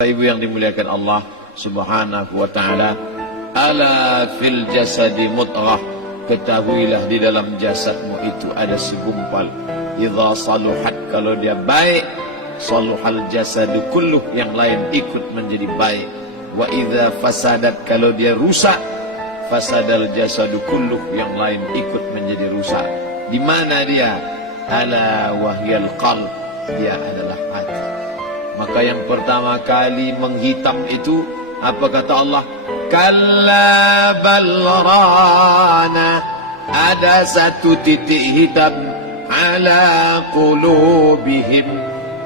Ibu yang dimuliakan Allah Subhanahu wa ta'ala, ala fil jasadi mudghah, ketahuilah di dalam jasadmu itu ada segumpal. Idza saluhat, kalau dia baik, saluhal jasadu kulluh, yang lain ikut menjadi baik. Wa idza fasadat, kalau dia rusak, fasadal jasadu kulluh, yang lain ikut menjadi rusak. Di mana dia? Ala wahyal qalb, dia adalah hati. Maka yang pertama kali menghitam itu, apa kata Allah? Kalla balrana, ada satu titik hitam. Ala qulubihim,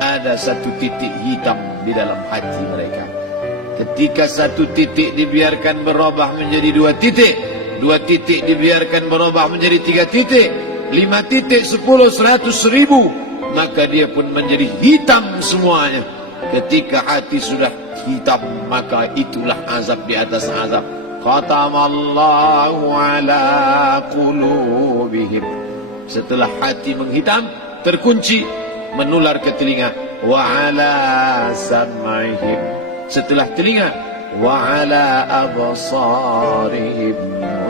ada satu titik hitam di dalam hati mereka. Ketika satu titik dibiarkan berubah menjadi dua titik, dua titik dibiarkan berubah menjadi tiga titik, 5 titik, 10, 100, 1000, maka dia pun menjadi hitam semuanya. Ketika hati sudah hitam, maka itulah azab di atas azab. Khatamallahu ala qulubihim. Setelah hati menghitam, terkunci, menular ke telinga. Wa ala sam'ihim. Setelah telinga, wa ala absarihim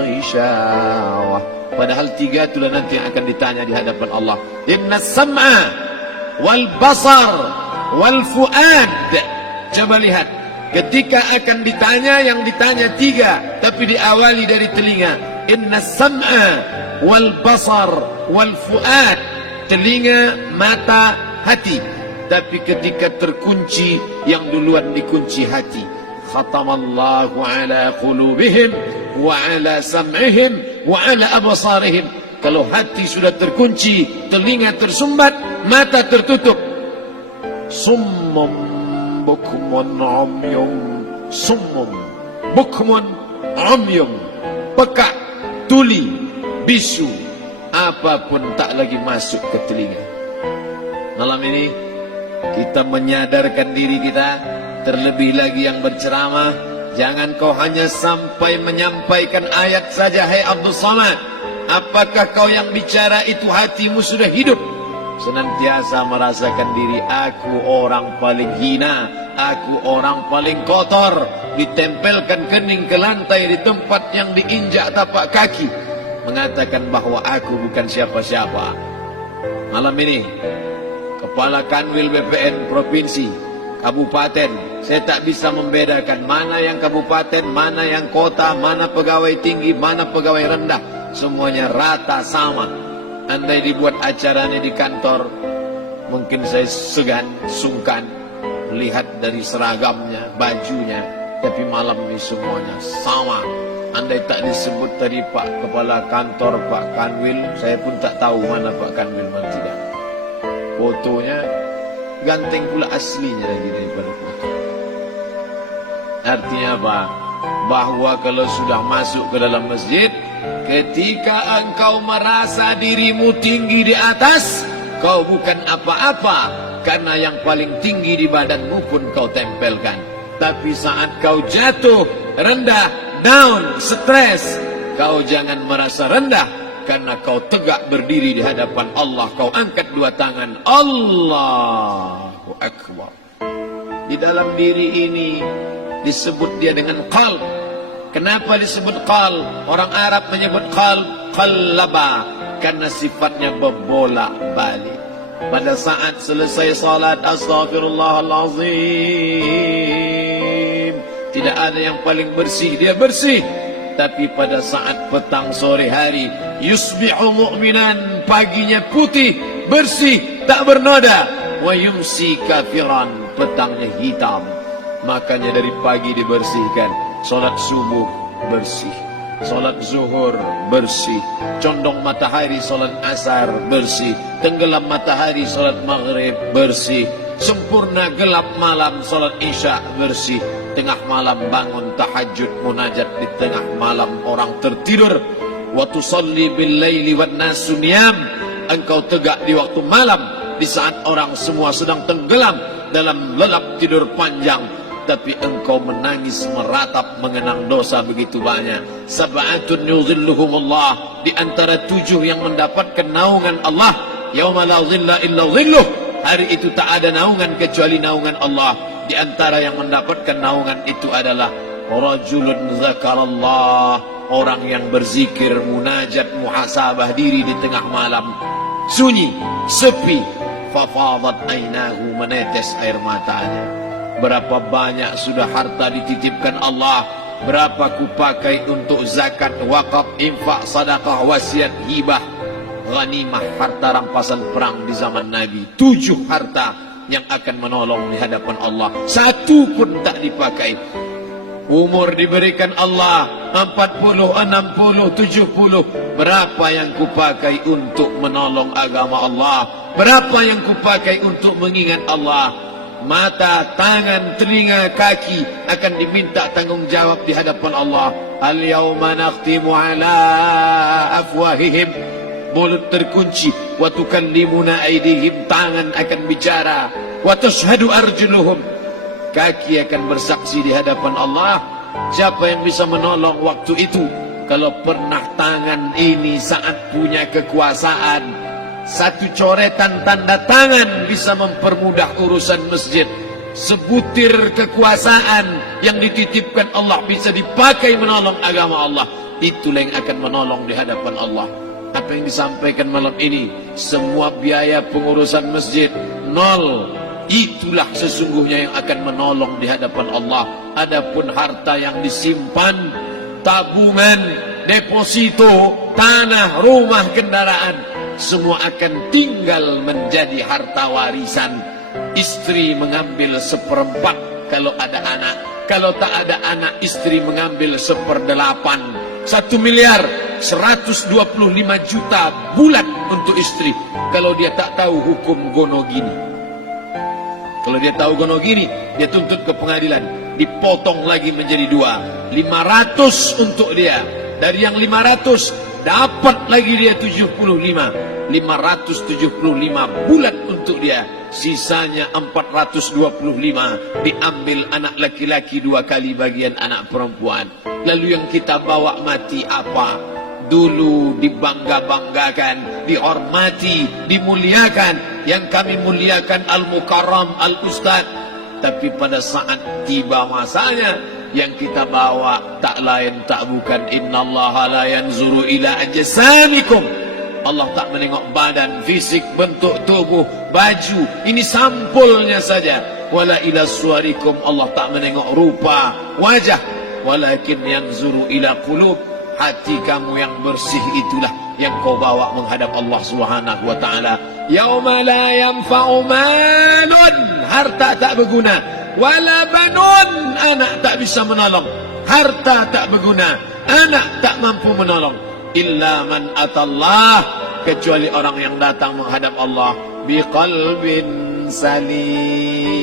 ghishawah. Padahal 3 itulah nanti yang akan ditanya di hadapan Allah. Inna sam'a wal basar wal fuad. Coba lihat, ketika akan ditanya, yang ditanya 3, tapi diawali dari telinga. Inna sam'a wal basar wal fuad, telinga, mata, hati. Tapi ketika terkunci, yang duluan dikunci hati. Khatamallahu ala qulubihim wa ala sam'ihim wa ala absarihim. Kalau hati sudah terkunci, telinga tersumbat, mata tertutup. Summum bukmun umyum. Summum bukmun umyum, peka, tuli, bisu, apapun tak lagi masuk ke telinga. Malam ini kita menyadarkan diri kita, terlebih lagi yang berceramah. Jangan kau hanya sampai menyampaikan ayat saja. Hai Abdul Samad, apakah kau yang bicara itu hatimu sudah hidup? Senantiasa merasakan diri, aku orang paling hina, aku orang paling kotor, ditempelkan kening ke lantai di tempat yang diinjak tapak kaki, mengatakan bahwa aku bukan siapa-siapa. Malam ini Kepala Kanwil BPN Provinsi, Kabupaten, saya tak bisa membedakan mana yang kabupaten, mana yang kota, mana pegawai tinggi, mana pegawai rendah. Semuanya rata sama. Andai dibuat acaranya di kantor, mungkin saya segan, sungkan melihat dari seragamnya, bajunya. Tapi malam ini semuanya sama. Andai tak disebut tadi Pak Kepala Kantor, Pak Kanwil, saya pun tak tahu mana Pak Kanwil, mana tidak. Fotonya ganteng pula aslinya lagi daripada foto. Artinya apa? Bahwa kalau sudah masuk ke dalam masjid, ketika engkau merasa dirimu tinggi di atas, kau bukan apa-apa, karena yang paling tinggi di badanmu pun kau tempelkan. Tapi saat kau jatuh, rendah, down, stres, kau jangan merasa rendah, karena kau tegak berdiri di hadapan Allah. Kau angkat 2 tangan, Allahu Akbar. Di dalam diri ini disebut dia dengan qalb. Kenapa disebut qalb? Orang Arab menyebut qalb qallaba, karena sifatnya berbolak-balik. Pada saat selesai salat, astaghfirullahalazim, tidak ada yang paling bersih, dia bersih. Tapi pada saat petang sore hari, yusbihu mu'minan, paginya putih, bersih, tak bernoda. Wa yumsi kafiran, petangnya hitam. Makanya dari pagi dibersihkan. Solat subuh bersih, solat zuhur bersih, condong matahari solat asar bersih, tenggelam matahari solat maghrib bersih, sempurna gelap malam solat isya bersih, tengah malam bangun tahajud munajat di tengah malam orang tertidur. Wa tusalli bil laili wan nasu niyam, engkau tegak di waktu malam di saat orang semua sedang tenggelam dalam lelap tidur panjang, tapi engkau menangis meratap mengenang dosa begitu banyak. Sab'atun yuzilluhumullah, di antara 7 yang mendapatkan naungan Allah. Yauma la zilla illa zilluh, hari itu tak ada naungan kecuali naungan Allah. Di antara yang mendapatkan naungan itu adalah rajulun zakarallah, orang yang berzikir, munajat, muhasabah diri di tengah malam, sunyi, sepi, fafadat ainahu, menetes air matanya. Berapa banyak sudah harta dititipkan Allah, berapa kupakai untuk zakat, wakaf, infak, sedekah, wasiat, hibah, ghanimah, harta rampasan perang di zaman Nabi. 7 harta yang akan menolong di hadapan Allah, 1 pun tak dipakai. Umur diberikan Allah 40, 60, 70. Berapa yang kupakai untuk menolong agama Allah? Berapa yang kupakai untuk mengingat Allah? Mata, tangan, telinga, kaki akan diminta tanggungjawab di hadapan Allah. Al-yawma nakhtimu ala afwahihim, mulut terkunci, wa tukallimuna aydihim, tangan akan bicara, wa tashhadu arjuluhum, kaki akan bersaksi di hadapan Allah. Siapa yang bisa menolong waktu itu? Kalau pernah tangan ini saat punya kekuasaan, 1 coretan tanda tangan bisa mempermudah urusan masjid. Sebutir kekuasaan yang dititipkan Allah bisa dipakai menolong agama Allah. Itulah yang akan menolong di hadapan Allah. Apa yang disampaikan malam ini, semua biaya pengurusan masjid 0. Itulah sesungguhnya yang akan menolong di hadapan Allah. Adapun harta yang disimpan, tabungan, deposito, tanah, rumah, kendaraan, semua akan tinggal menjadi harta warisan. Istri mengambil 1/4 kalau ada anak. Kalau tak ada anak, istri mengambil 1/8. 1 miliar 125 juta bulan untuk istri. Kalau dia tak tahu hukum gonogini. Kalau dia tahu gonogini, dia tuntut ke pengadilan, dipotong lagi menjadi 2. 500 untuk dia. Dari yang 500 dapat lagi dia 75. 575 bulan untuk dia. Sisanya 425 diambil anak laki-laki 2 kali bagian anak perempuan. Lalu yang kita bawa mati apa? Dulu dibangga-banggakan, dihormati, dimuliakan. Yang kami muliakan Al-Mukarram, Al-Ustaz. Tapi pada saat tiba masanya, yang kita bawa tak lain tak bukan innallaha la yanzuru ila ajsamikum. Allah tak menengok badan, fisik, bentuk tubuh, baju. Ini sampulnya saja. Wala ila suwarikum, Allah tak menengok rupa, wajah. Walakin yanzuru ila qulub, hati kamu yang bersih itulah yang kau bawa menghadap Allah Subhanahu wa taala. Yauma la yanfa'u malun, harta tak berguna, wala banun, anak tak bisa menolong. Harta tak berguna, anak tak mampu menolong. Illa man atallah, kecuali orang yang datang menghadap Allah biqalbin salim,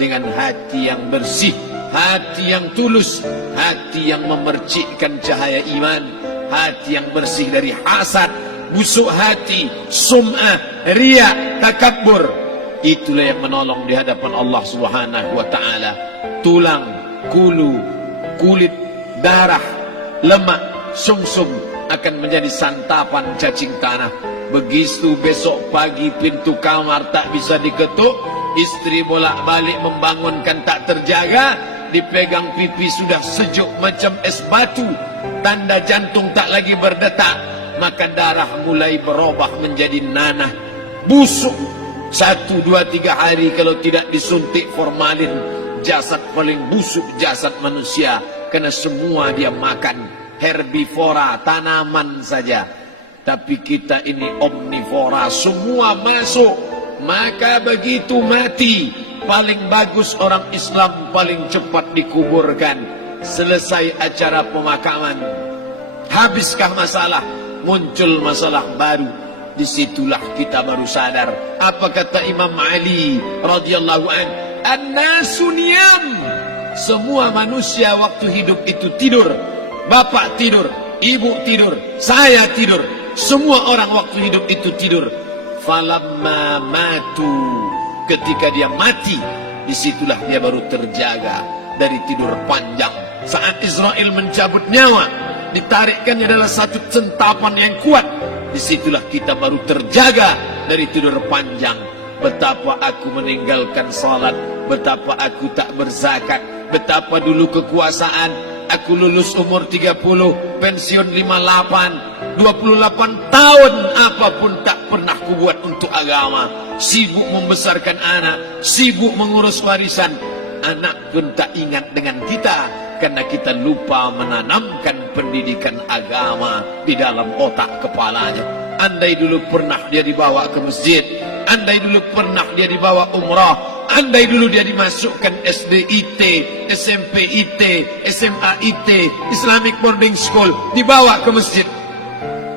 dengan hati yang bersih, hati yang tulus, hati yang memercikkan cahaya iman, hati yang bersih dari hasad, busuk hati, sum'ah, riya, takabbur. Itulah yang menolong di hadapan Allah Subhanahu wa taala. Tulang, kulu, kulit, darah, lemak, sumsum akan menjadi santapan cacing tanah. Begitu besok pagi pintu kamar tak bisa diketuk, istri bolak-balik membangunkan tak terjaga, dipegang pipi sudah sejuk macam es batu, tanda jantung tak lagi berdetak, maka darah mulai berubah menjadi nanah, busuk. 1, 2, 3 hari kalau tidak disuntik formalin, jasad paling busuk jasad manusia, karena semua dia makan herbivora, tanaman saja. Tapi kita ini omnivora, semua masuk. Maka begitu mati, paling bagus orang Islam paling cepat dikuburkan. Selesai acara pemakaman, habiskah masalah, muncul masalah baru. Disitulah kita baru sadar. Apa kata Imam Ali radhiyallahu anhu? An-nasu niyam. Semua manusia waktu hidup itu tidur. Bapak tidur, ibu tidur, saya tidur. Semua orang waktu hidup itu tidur. Falamma matu, ketika dia mati, disitulah dia baru terjaga dari tidur panjang. Saat Israel mencabut nyawa, ditarikkannya adalah satu centapan yang kuat. Disitulah kita baru terjaga dari tidur panjang. betapa aku meninggalkan salat, betapa aku tak berzakat, betapa dulu kekuasaan, aku lulus umur 30, pensiun 58, 28 tahun apapun tak pernah kubuat untuk agama. Sibuk membesarkan anak, sibuk mengurus warisan. Anak pun tak ingat dengan kita karena kita lupa menanamkan pendidikan agama di dalam otak kepalanya. Andai dulu pernah dia dibawa ke masjid, andai dulu pernah dia dibawa umrah, andai dulu dia dimasukkan SD IT, SMP IT, SMA IT, Islamic Boarding School, dibawa ke masjid,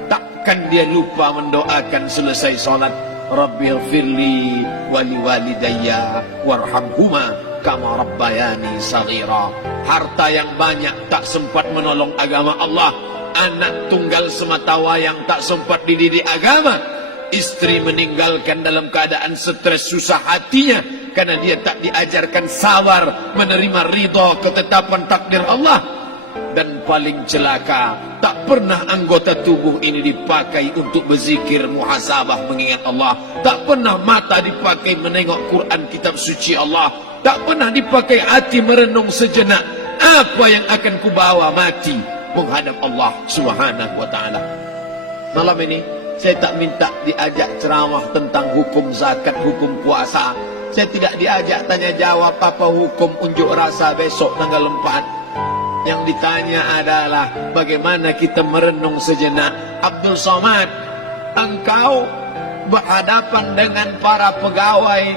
takkan dia lupa mendoakan selesai salat, Rabbighfirli wali walidayya warhamhuma kama rabbayani saghira. Harta yang banyak tak sempat menolong agama Allah. Anak tunggal semata wayang tak sempat dididik agama. Istri meninggalkan dalam keadaan stres susah hatinya karena dia tak diajarkan sabar menerima ridha ketetapan takdir Allah. Dan paling celaka, tak pernah anggota tubuh ini dipakai untuk berzikir, muhasabah, mengingat Allah. Tak pernah mata dipakai menengok Quran, kitab suci Allah. Tak pernah dipakai hati merenung sejenak. Apa yang akan kubawa mati menghadap Allah Subhanahu wa ta'ala. Malam ini saya tak minta diajak ceramah tentang hukum zakat, hukum puasa. Saya tidak diajak tanya jawab apa hukum unjuk rasa besok tanggal 4. Yang ditanya adalah bagaimana kita merenung sejenak. Abdul Somad, engkau berhadapan dengan para pegawai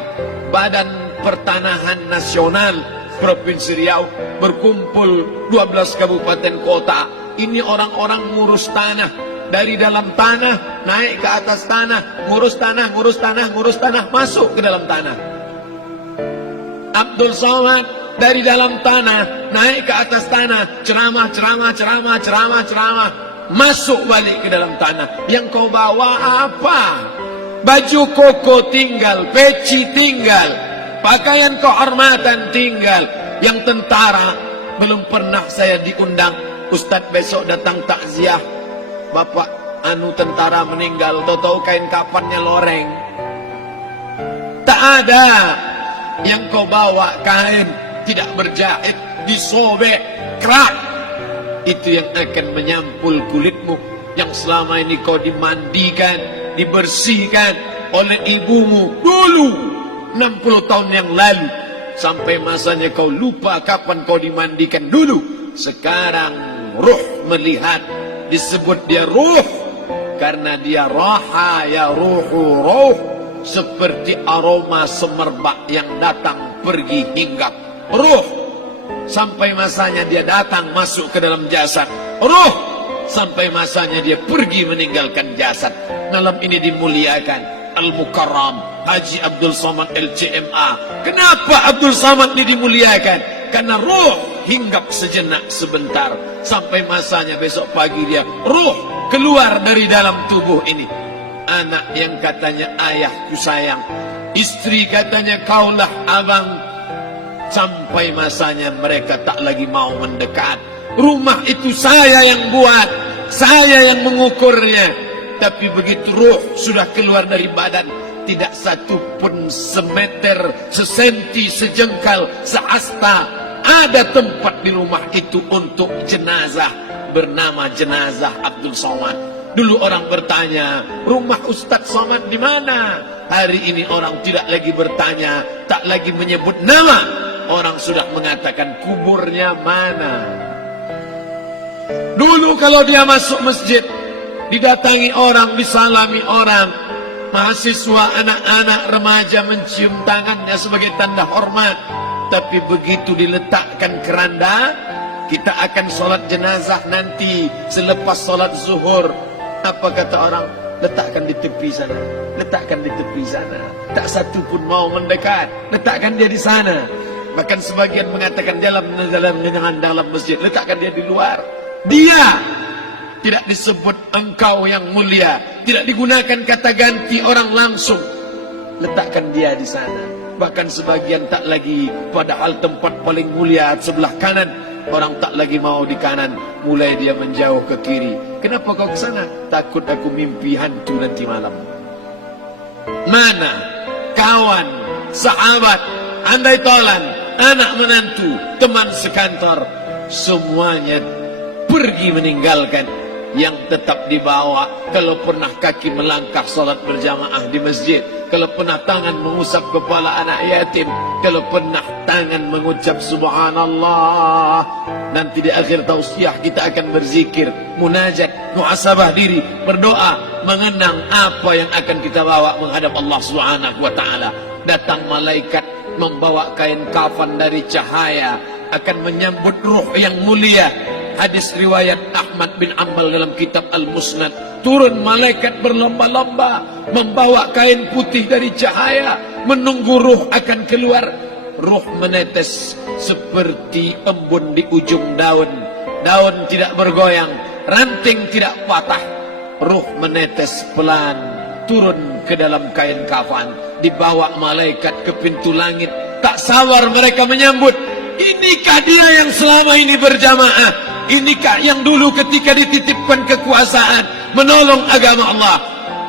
Badan Pertanahan Nasional Provinsi Riau, berkumpul 12 kabupaten kota. Ini orang-orang ngurus tanah, dari dalam tanah naik ke atas tanah, ngurus tanah, ngurus tanah, ngurus tanah, masuk ke dalam tanah. Abdul Somad dari dalam tanah naik ke atas tanah, ceramah, ceramah, ceramah, ceramah, ceramah, masuk balik ke dalam tanah. Yang kau bawa apa? Baju koko tinggal, peci tinggal, pakaian kehormatan tinggal. Yang tentara belum pernah saya diundang. Ustadz besok datang takziah, bapak anu tentara meninggal, tahu-tahu kain kafannya loreng. Tak ada. Yang kau bawa kain tidak berjahit, disobek, kerak. Itu yang akan menyampul kulitmu yang selama ini kau dimandikan, dibersihkan oleh ibumu dulu 60 tahun yang lalu. Sampai masanya kau lupa kapan kau dimandikan dulu. Sekarang ruh melihat, disebut dia ruh karena dia raha ya ruhu ruh, seperti aroma semerbak yang datang pergi hinggap. Ruh sampai masanya dia datang masuk ke dalam jasad. Ruh sampai masanya dia pergi meninggalkan jasad. Malam ini dimuliakan Al-Mukarram Haji Abdul Somad LCMA. Kenapa Abdul Somad ini dimuliakan? Karena ruh hinggap sejenak sebentar, sampai masanya besok pagi dia ruh keluar dari dalam tubuh ini. Anak yang katanya ayahku sayang, istri katanya kaulah abang, sampai masanya mereka tak lagi mau mendekat. Rumah itu saya yang buat, saya yang mengukurnya. Tapi begitu ruh sudah keluar dari badan, tidak satu pun semeter, sesenti, sejengkal, sehasta ada tempat di rumah itu untuk jenazah bernama jenazah Abdul Somad. Dulu orang bertanya, rumah Ustadz Somad di mana? Hari ini orang tidak lagi bertanya, tak lagi menyebut nama. Orang sudah mengatakan kuburnya mana. Dulu kalau dia masuk masjid, didatangi orang, disalami orang, mahasiswa, anak-anak, remaja mencium tangannya sebagai tanda hormat. Tapi begitu diletakkan keranda, kita akan sholat jenazah nanti selepas sholat zuhur. Apa kata orang? Letakkan di tepi sana, letakkan di tepi sana. Tak satu pun mau mendekat, letakkan dia di sana. Bahkan sebagian mengatakan dalam masjid, letakkan dia di luar. Dia tidak disebut engkau yang mulia, tidak digunakan kata ganti orang langsung. Letakkan dia di sana. Bahkan sebagian tak lagi, padahal tempat paling mulia sebelah kanan, orang tak lagi mau di kanan, mulai dia menjauh ke kiri. Kenapa kau ke sana? Takut aku mimpi hantu nanti malam. Mana kawan, sahabat, andai tolan, anak menantu, teman sekantor, semuanya pergi meninggalkan. Yang tetap dibawa, kalau pernah kaki melangkah salat berjamaah di masjid, kalau pernah tangan mengusap kepala anak yatim, kalau pernah tangan mengucap subhanallah. Nanti di akhir tausiah kita akan berzikir, munajat, muhasabah diri, berdoa, mengenang apa yang akan kita bawa menghadap Allah Subhanahu wa taala. Datang malaikat membawa kain kafan dari cahaya, akan menyambut ruh yang mulia. Hadis riwayat Ahmad bin Ambal dalam kitab Al-Musnad. Turun malaikat berlomba-lomba membawa kain putih dari cahaya, menunggu ruh akan keluar. Ruh menetes seperti embun di ujung daun. Daun tidak bergoyang, ranting tidak patah. Ruh menetes pelan, turun ke dalam kain kafan, dibawa malaikat ke pintu langit. Tak sabar mereka menyambut. Inikah dia yang selama ini berjamaah? Inikah yang dulu ketika dititipkan kekuasaan menolong agama Allah?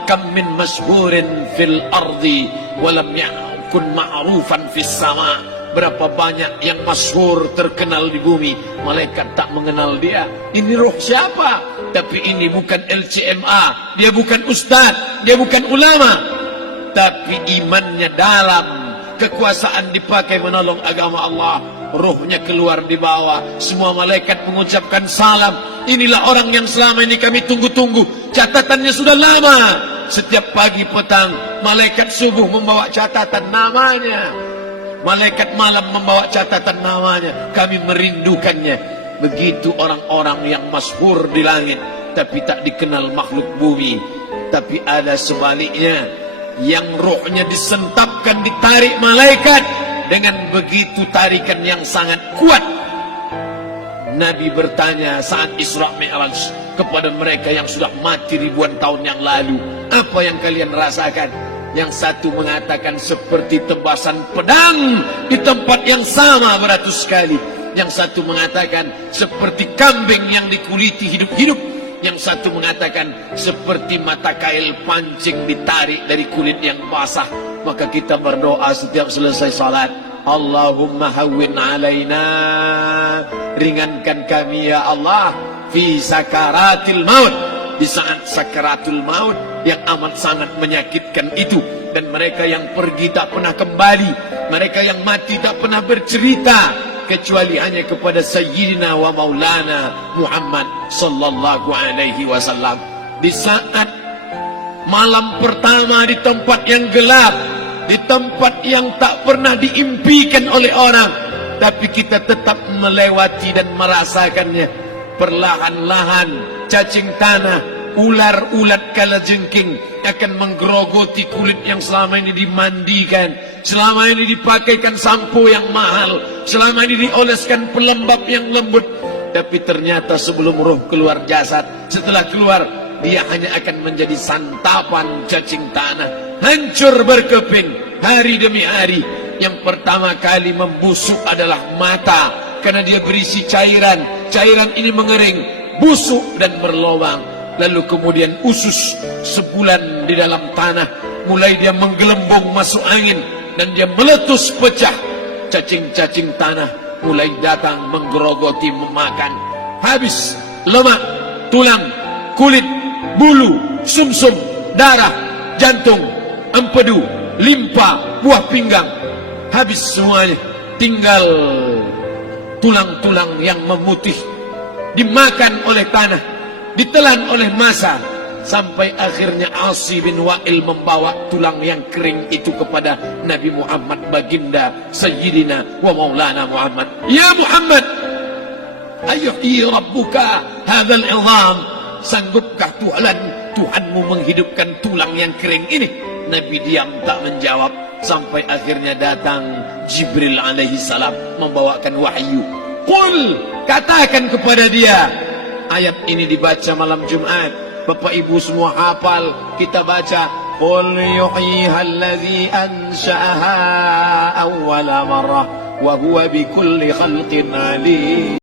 Kam min masyhurin fil ardi walam yakun ma'rufan fis sama. Berapa banyak yang masyhur terkenal di bumi, malaikat tak mengenal dia. Ini roh siapa? Tapi ini bukan LCMA, dia bukan ustaz, dia bukan ulama, tapi imannya dalam. Kekuasaan dipakai menolong agama Allah. Ruhnya keluar di bawah. Semua malaikat mengucapkan salam. Inilah orang yang selama ini kami tunggu-tunggu. Catatannya sudah lama. Setiap pagi petang, malaikat subuh membawa catatan namanya. Malaikat malam membawa catatan namanya. Kami merindukannya. Begitu orang-orang yang masyhur di langit, tapi tak dikenal makhluk bumi. Tapi ada sebaliknya, yang rohnya disentapkan, ditarik malaikat dengan begitu tarikan yang sangat kuat. Nabi bertanya saat Isra Mi'raj kepada mereka yang sudah mati ribuan tahun yang lalu, apa yang kalian rasakan? Yang satu mengatakan seperti tebasan pedang di tempat yang sama beratus kali. Yang satu mengatakan seperti kambing yang dikuliti hidup-hidup. Yang satu mengatakan seperti mata kail pancing ditarik dari kulit yang basah. Maka kita berdoa setiap selesai salat, Allahumma hawwin alaina, ringankan kami ya Allah, fi sakaratil maut, di saat sakaratul maut yang amat sangat menyakitkan itu. Dan mereka yang pergi tak pernah kembali, mereka yang mati tak pernah bercerita, kecuali hanya kepada Sayyidina wa Maulana Muhammad sallallahu alaihi wasallam. Di saat malam pertama di tempat yang gelap, di tempat yang tak pernah diimpikan oleh orang, tapi kita tetap melewati dan merasakannya. Perlahan-lahan cacing tanah, ular-ulat kalajengking akan menggerogoti kulit yang selama ini dimandikan, selama ini dipakaikan sampo yang mahal, selama ini dioleskan pelembab yang lembut. Tapi ternyata sebelum roh keluar jasad, setelah keluar, dia hanya akan menjadi santapan cacing tanah, hancur berkeping hari demi hari. Yang pertama kali membusuk adalah mata, karena dia berisi cairan. Cairan ini mengering, busuk dan berlubang. Lalu kemudian usus sebulan di dalam tanah, mulai dia menggelembung masuk angin dan dia meletus pecah. Cacing-cacing tanah mulai datang menggerogoti, memakan. Habis lemak, tulang, kulit, bulu, sumsum, darah, jantung, empedu, limpa, buah pinggang. Habis semuanya, tinggal tulang-tulang yang memutih, dimakan oleh tanah, ditelan oleh massa, sampai akhirnya Asi bin Wa'il membawa tulang yang kering itu kepada Nabi Muhammad, baginda Sayyidina wa Maulana Muhammad. Ya Muhammad, ayuhyi rabbuka hadzal izam, sanggupkah Tuhanmu menghidupkan tulang yang kering ini? Nabi diam tak menjawab, sampai akhirnya datang Jibril alaihi salam membawakan wahyu. Qul, katakan kepada dia. Ayat ini dibaca malam Jumat. Bapak Ibu semua hafal, kita baca. Qul yuhyiha alladhi ansha'aha awwala marrah wa huwa bikulli khalqin alim.